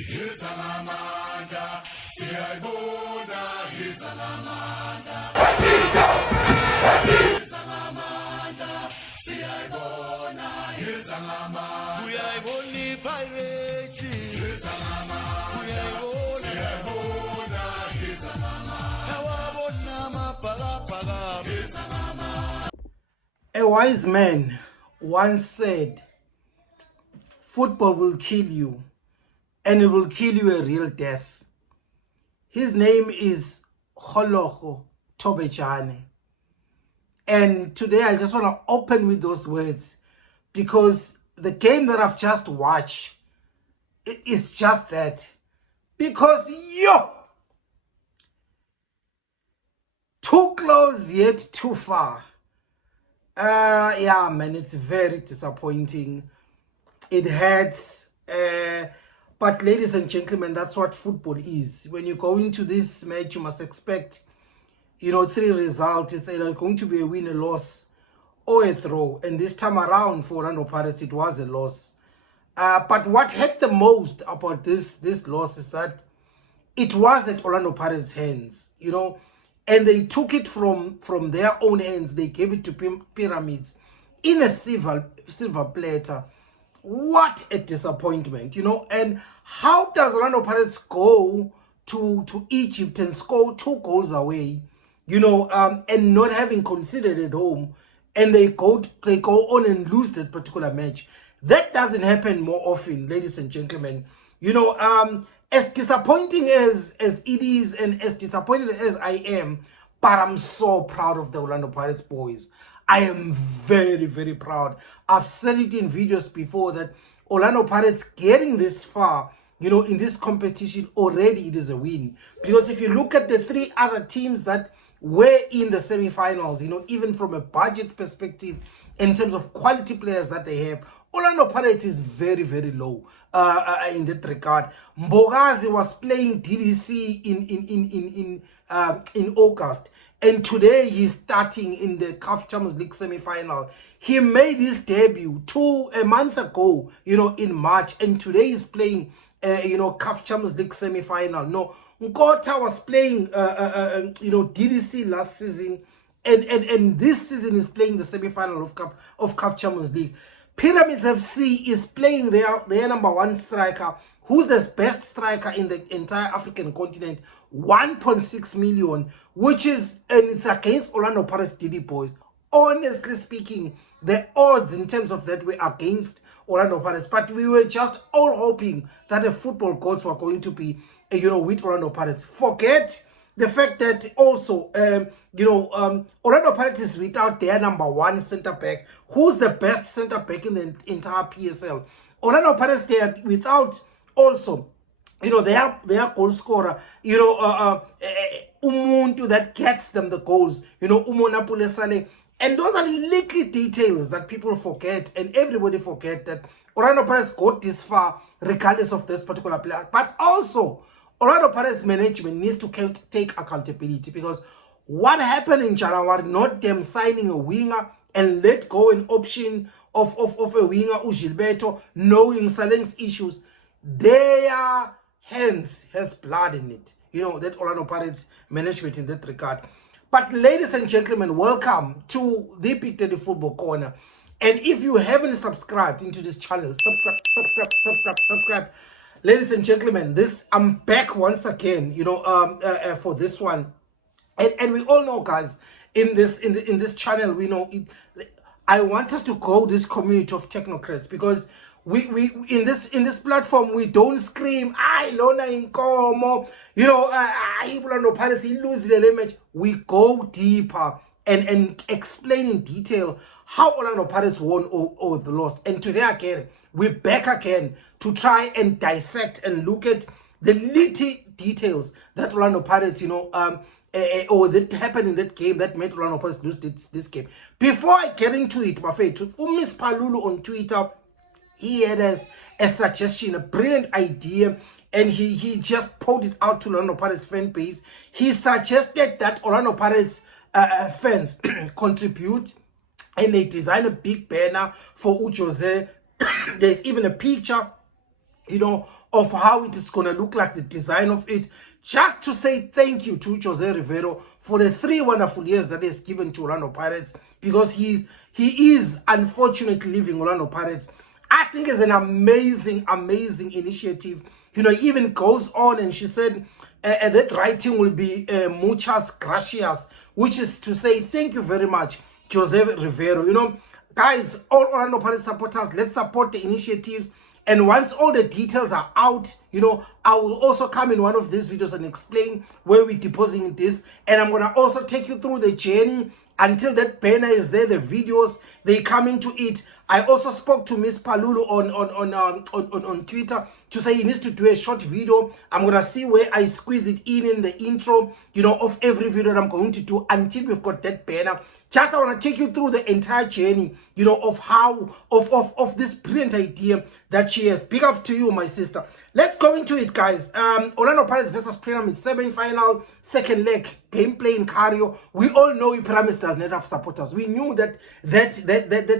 A wise man once said, football will kill you, and it will kill you a real death. His name is Relebohile Tobejane. And today I just want to open with those words, because the game that I've just watched, it's just that. Because too close yet too far. Yeah, man, it's very disappointing. It hurts. But ladies and gentlemen, that's what football is. When you go into this match, you must expect, 3 results. It's either going to be a win, a loss, or a throw. And this time around for Orlando Pirates, it was a loss. But what hurt the most about this loss is that it was at Orlando Pirates' hands, and they took it from their own hands. They gave it to Pyramids in a silver platter. What a disappointment, and how does Orlando Pirates go to Egypt and score 2 goals away, and not having considered at home, and they go on and lose that particular match? That doesn't happen more often, ladies and gentlemen. As disappointing as it is, and as disappointed as I am, but I'm so proud of the Orlando Pirates boys. I am very, very proud. I've said it in videos before that Orlando Pirates getting this far, in this competition, already it is a win. Because if you look at the 3 other teams that were in the semi-finals, even from a budget perspective, in terms of quality players that they have, Orlando Pirates is very, very low in that regard. Mbogazi was playing DDC in August, and today he's starting in the CAF Champions League semi-final. He made his debut a month ago, in March, and today he's playing, CAF Champions League semi-final. No, Nkota was playing, DDC last season, and this season is playing the semi-final of CAF Champions League. Pyramids FC is playing their number 1 striker, who's the best striker in the entire African continent, 1.6 million, and it's against Orlando Pirates DD boys. Honestly speaking, the odds in terms of that were against Orlando Pirates, but we were just all hoping that the football gods were going to be, with Orlando Pirates. Forget the fact that also, Orlando Pirates is without their number 1 centre back, who's the best centre back in the entire PSL. Orlando Pirates, they are without also, their goal scorer, umuntu that gets them the goals, Umonapule Saleh. And those are little details that people forget, and everybody forget that Orlando Pirates got this far regardless of this particular player. But also, Orlando Pirates management needs to take accountability, because what happened in January, not them signing a winger and let go an option of a winger, Gilberto, knowing Saleng's issues, their hands has blood in it. That Orlando Pirates management in that regard. But ladies and gentlemen, welcome to the BigDaddy Football Corner. And if you haven't subscribed into this channel, subscribe. Ladies and gentlemen, I'm back once again, for this one. And we all know, guys, in this channel, we know I want us to grow this community of technocrats, because we in this platform, we don't scream, "I lona inkomo," "I Orlando Pirates lose the image." We go deeper and explain in detail how Orlando Pirates won or lost. And today again, we're back again to try and dissect and look at the little details that Orlando Pirates, or that happened in that game that made Orlando Pirates lose this game. Before I get into it, my favorite, Miss Palulu on Twitter, he had a suggestion, a brilliant idea, and he just put it out to Orlando Pirates fan base. He suggested that Orlando Pirates fans contribute, and they design a big banner for Ujose. There's even a picture you know, of how it is going to look like, the design of it. Just to say thank you to Jose Rivero for the 3 wonderful years that he has given to Orlando Pirates, because he is unfortunately leaving Orlando Pirates. I think it's an amazing, amazing initiative. You know, he even goes on and she said that writing will be muchas gracias, which is to say thank you very much, Jose Rivero. You know, guys, all Orlando Pirates supporters, let's support the initiatives. And once all the details are out, you know, I will also come in one of these videos and explain where we're depositing this. And I'm going to also take you through the journey until that banner is there, the videos, they come into it. I also spoke to Miss Palulu on Twitter to say he needs to do a short video. I'm going to see where I squeeze it in the intro, you know, of every video that I'm going to do until we've got that banner. Just I want to take you through the entire journey, you know, of how, of this brilliant idea that she has. Big ups to you, my sister. Let's go into it, guys. Orlando Pirates versus Pyramids semi-final, second leg, gameplay in Cairo. We all know Pyramids does not have supporters. We knew that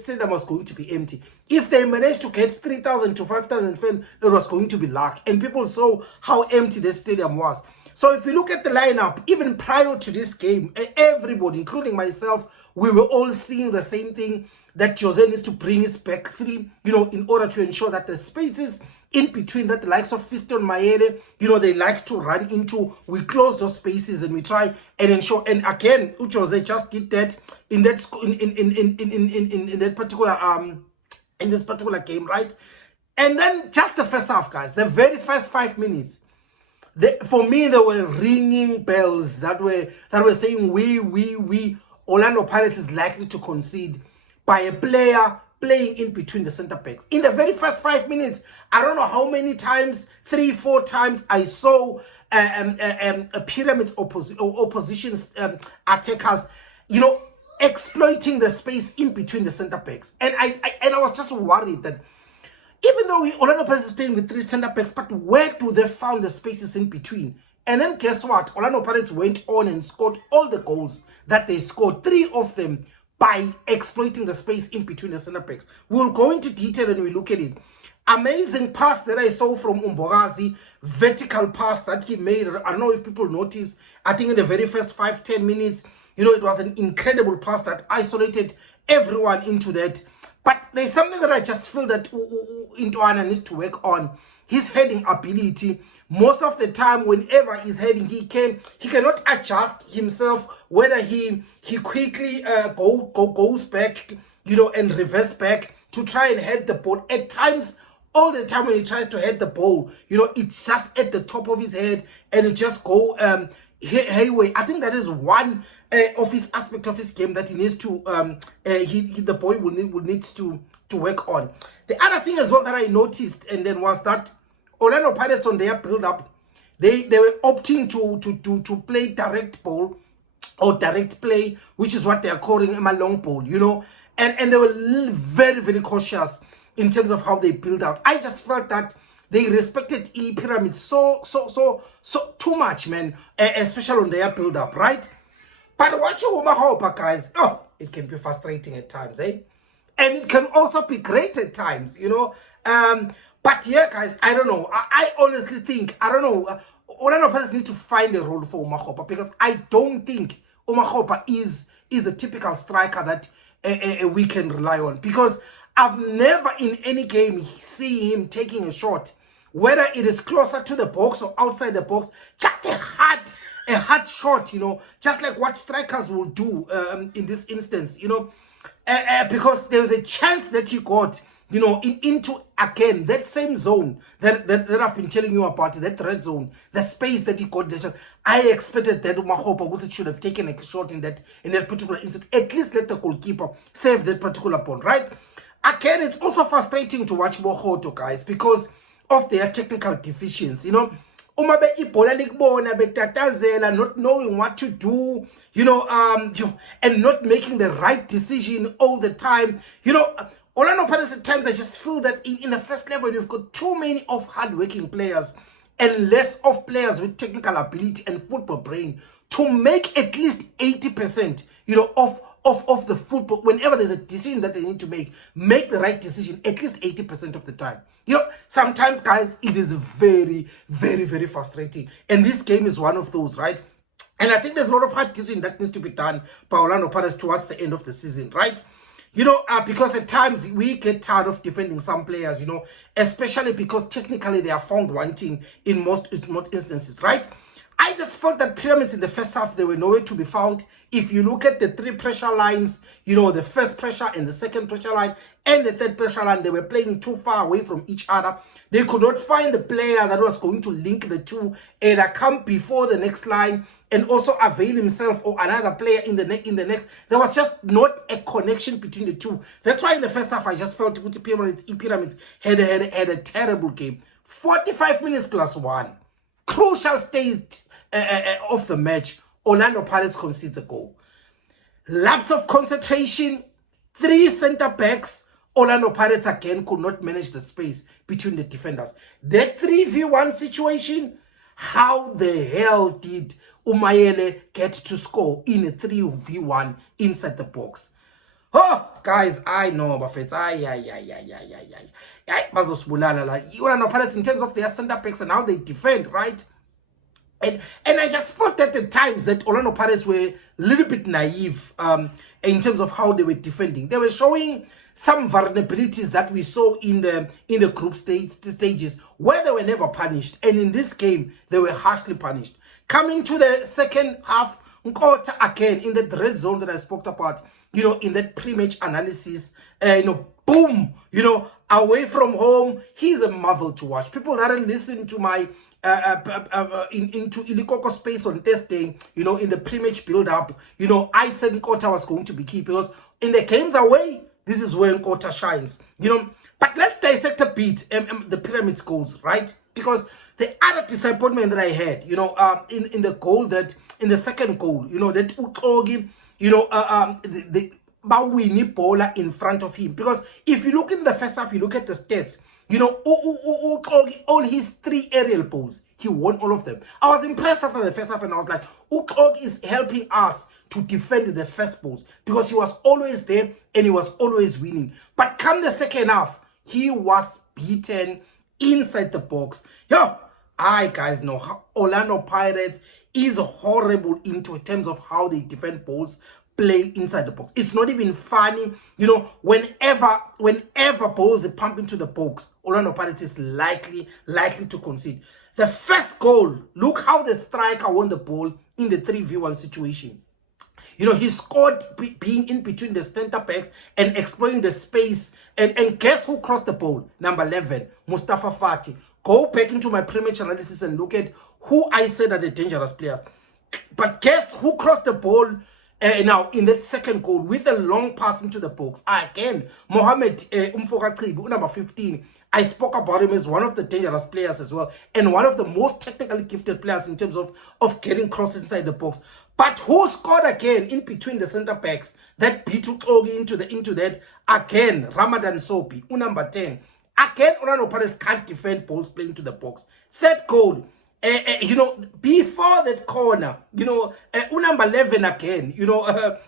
stadium was going to be empty. If they managed to get 3,000 to 5,000 fans, it was going to be luck. And people saw how empty the stadium was. So if you look at the lineup, even prior to this game, everybody, including myself, we were all seeing the same thing, that Jose needs to bring his back three, you know, in order to ensure that the spaces in between, that the likes of Fiston, Mayele, you know, they like to run into, we close those spaces and we try and ensure. And again, Jose just did that in that in that particular in this particular game, right? And then just the first half, guys, the very first 5 minutes. For me, there were ringing bells that were saying we Orlando Pirates is likely to concede by a player playing in between the center backs. In the very first 5 minutes, I don't know how many times, 3-4 times, I saw Pyramids opposition's attackers, you know, exploiting the space in between the center backs. And I was just worried that even though Orlando Pirates is playing with 3 center backs, but where do they find the spaces in between? And then guess what? Orlando Pirates went on and scored all the goals that they scored, 3 of them by exploiting the space in between the center backs. We'll go into detail and we look at it. Amazing pass that I saw from Umbogazi, vertical pass that he made. I don't know if people noticed. I think in the very first 5-10 minutes, you know, it was an incredible pass that isolated everyone into that. But there's something that I just feel that Nkota needs to work on. His heading ability. Most of the time, whenever he's heading, he cannot adjust himself, whether he quickly goes back, you know, and reverse back to try and head the ball. At times, all the time when he tries to head the ball, you know, it's just at the top of his head and it just go hayway. I think that is one of his aspect of his game that he needs to the boy will need to work on. The other thing as well that I noticed and then was that Orlando Pirates on their build up, they were opting to play direct ball or direct play, which is what they are calling a long ball, you know, and they were very, very cautious in terms of how they build up. I just felt that they respected Pyramids so too much, man, especially on their build up, right? But watching Mohau, guys, oh, it can be frustrating at times, eh? And it can also be great at times, you know. But yeah, guys, I don't know. I honestly think, I don't know, Orlando Pirates need to find a role for Mohau, because I don't think Mohau is a typical striker that we can rely on. Because I've never in any game seen him taking a shot, whether it is closer to the box or outside the box, just a hard shot, you know, just like what strikers will do in this instance, you know, because there's a chance that he got, you know, into, again, that same zone that I've been telling you about, that red zone, the space that he got. I expected that Mohau should have taken a shot in that particular instance. At least let the goalkeeper save that particular ball, right? Again, it's also frustrating to watch Mohau, guys, because of their technical deficiency, you know. Not knowing what to do, you know, and not making the right decision all the time, you know. Orlando Pirates at times, I just feel that in the first level, you've got too many of hard-working players and less of players with technical ability and football brain to make at least 80%, you know, of the football. Whenever there's a decision that they need to make the right decision at least 80% of the time. You know, sometimes, guys, it is very, very, very frustrating. And this game is one of those, right? And I think there's a lot of hard decision that needs to be done by Orlando Pirates towards the end of the season, right? You know, because at times we get tired of defending some players, you know, especially because technically they are found wanting in most instances, right? I just felt that Pyramids in the first half, they were nowhere to be found. If you look at the three pressure lines, you know, the first pressure and the second pressure line and the third pressure line, they were playing too far away from each other. They could not find a player that was going to link the two, either come before the next line and also avail himself, or another player in the next. There was just not a connection between the two. That's why in the first half, I just felt Pyramids had a terrible game. 45 minutes plus one. Crucial stage of the match, Orlando Pirates concedes a goal. Lapse of concentration, 3 center backs. Orlando Pirates again could not manage the space between the defenders. That 3v1 situation, how the hell did Mayele get to score in a 3v1 inside the box? Oh, guys, I know, Buffett. Orlando Pirates in terms of their center backs and how they defend, right? And I just thought at the times that Orlando Pirates were a little bit naive in terms of how they were defending. They were showing some vulnerabilities that we saw in the group stages where they were never punished. And in this game, they were harshly punished. Coming to the second half, Nkota again in the red zone that I spoke about, you know, in that pre-match analysis, you know, boom, you know, away from home, he's a marvel to watch. People that listen to my into Ilikoko space on Thursday, you know, in the pre-match build-up, you know, I said Nkota was going to be key because in the games away, this is where Nkota shines, you know. But let's dissect a bit the Pyramids goals, right? Because the other disappointment that I had, you know, in the goal that, in the second goal, you know, that Utogi, you know, the Bawini bowler in front of him. Because if you look in the first half, you look at the stats, you know, all his 3 aerial balls, he won all of them. I was impressed after the first half, and I was like, Uklog is helping us to defend the first balls because he was always there and he was always winning. But come the second half, he was beaten inside the box. Yo, I guys know Orlando Pirates is horrible in terms of how they defend balls, play inside the box. It's not even funny. You know, whenever balls are pumped into the box, Orlando Pirates is likely to concede. The first goal, look how the striker won the ball in the 3v1 situation. You know, he scored being in between the center backs and exploring the space. And guess who crossed the ball? Number 11, Mustafa Fati. Go back into my pre-match analysis and look at who I said are the dangerous players. But guess who crossed the ball now in that second goal with a long pass into the box? Again, Mohamed Mofokeng, number 15. I spoke about him as one of the dangerous players as well, and one of the most technically gifted players in terms of getting crosses inside the box. But who scored again in between the center backs that beat Ukogi into that? Again, Ramadan Sobhi, number 10. Again, Orlando Pirates can't defend balls playing to the box. Third goal, you know, before that corner, you know, number 11 again, you know,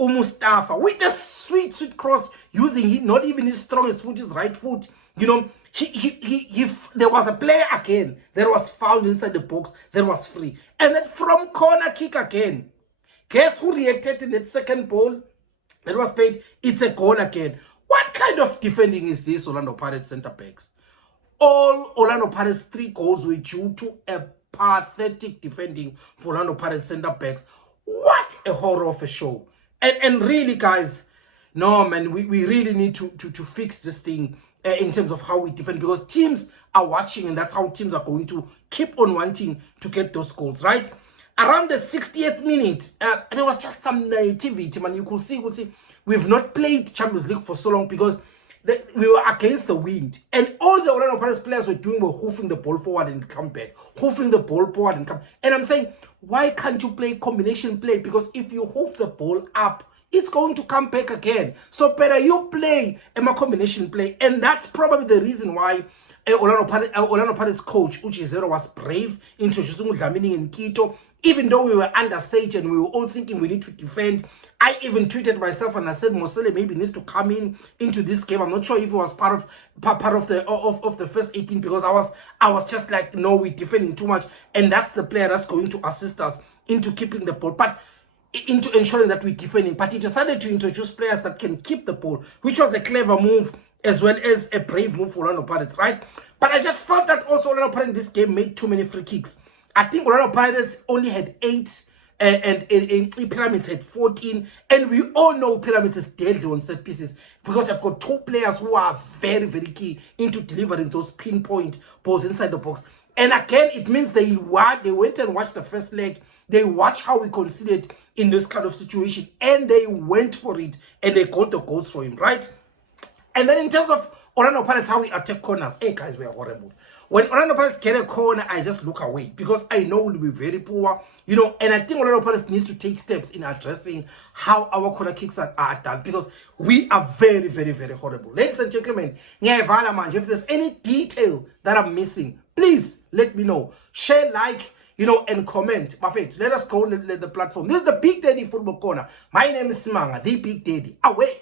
Mustafa with a sweet cross, using not even his strongest foot, his right foot. You know, there was a player again that was found inside the box that was free. And then from corner kick again, guess who reacted in that second ball that was played? It's a goal again. What kind of defending is this, Orlando Pirates center backs? All Orlando Pirates 3 goals were due to a pathetic defending for Orlando Pirates center backs. What a horror of a show. And really, guys, no, man, we really need to fix this thing in terms of how we defend, because teams are watching, and that's how teams are going to keep on wanting to get those goals, right? Around the 60th minute, there was just some naivety, man. You could see, we've not played Champions League for so long because we were against the wind, and all the Orlando Pirates players were doing were hoofing the ball forward and come back, hoofing the ball forward and come. And I'm saying, why can't you play combination play? Because if you hoof the ball up, it's going to come back again. So better you play a combination play. And that's probably the reason why Orlando Pirates coach Uchizero was brave, introducing Dlamini and Nkota. Even though we were under siege and we were all thinking we need to defend, I even tweeted myself and I said Mosele maybe needs to come into this game. I'm not sure if it was part of the first 18, because I was just like, no, we're defending too much, and that's the player that's going to assist us into keeping the ball, but into ensuring that we're defending. But he decided to introduce players that can keep the ball, which was a clever move as well as a brave move for Orlando Pirates, right? But I just felt that also Orlando Pirates in this game made too many free kicks. I think Orlando Pirates only had 8 and Pyramids had 14. And we all know Pyramids is deadly on set pieces because they've got 2 players who are very, very key into delivering those pinpoint balls inside the box. And again, it means they went and watched the first leg. They watched how we conceded in this kind of situation. And they went for it. And they got the goals for him, right? And then in terms of Orlando Pirates, how we attack corners. Hey guys, we are horrible. When Orlando Pirates get a corner, I just look away because I know we'll be very poor. You know, and I think Orlando Pirates needs to take steps in addressing how our corner kicks are done, because we are very, very, very horrible. Ladies and gentlemen, if there's any detail that I'm missing, please let me know. Share, like, you know, and comment. Let us go the platform. This is the Big Daddy Football Corner. My name is Simanga, the Big Daddy. Away.